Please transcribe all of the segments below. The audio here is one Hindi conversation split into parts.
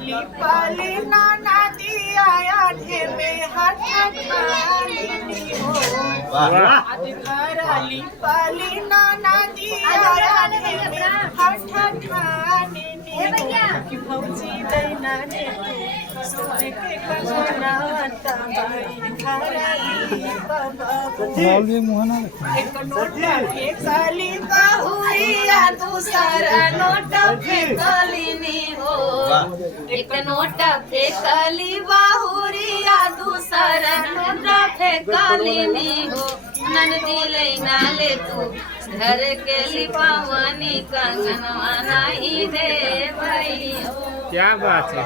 लिपाली नाना दिया आधे में हाथ ठानी हो घर लिपाली नाना दिया आधे में हाथ ठानी कि भौजी दैना ने सोने के कनाता भाई एक नोटा फेंकली बहुरिया दूसरा नोटा फेंकली हो एक नोटा फेंकली बहुरिया दूसरा नोटा फेंकली हो नंदी लैना ले तू घर के लिपावनी कंगनवा नहीं दे भाई। क्या बात है।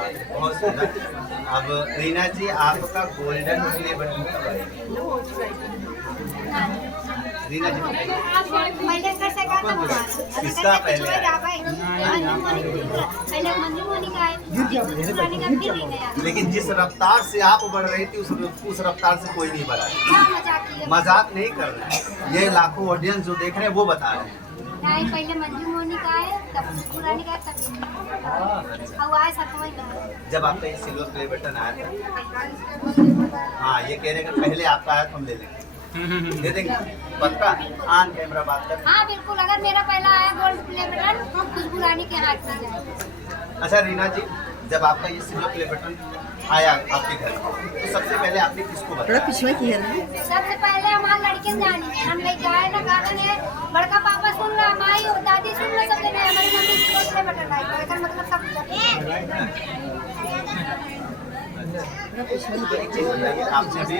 अब रीना जी आपका गोल्डन प्ले बटन कब आएगा? रीना जी पहले कर सका था किसका पहले लेकिन जिस रफ्तार से आप बढ़ रही थी उस रफ्तार से कोई नहीं बढ़ा। मजाक नहीं कर रहे हैं, ये लाखों ऑडियंस जो देख रहे हैं वो बता रहे हैं। नहीं, पहले मंजू मोनिका है तब पुरानी का तब अब आए सतवई का। जब आपका ये सिल्वर प्ले बटन आया था, हाँ ये कह रहे हैं पहले आपका आया तो हम ले लेंगे, दे देंगे पक्का। ऑन कैमरा बात कर। हाँ बिल्कुल, अगर मेरा पहला आया गोल्ड प्ले बटन तो खुशबू रानी के हाथ में जाए। अच्छा रीना जी, जब आपका ये सिल्वर प्ले बटन आया आपके घर तो सबसे पहले आपने किसको बताया? सबसे पहले हमारे लड़के जानी है, हम लेके आए ना गार्डन है, बड़का पापा सुन रहा, माई और दादी सुन रहे, सबसे नहीं हमारी mummy silver play button I मतलब सब एक चीज बताइए आपसे भी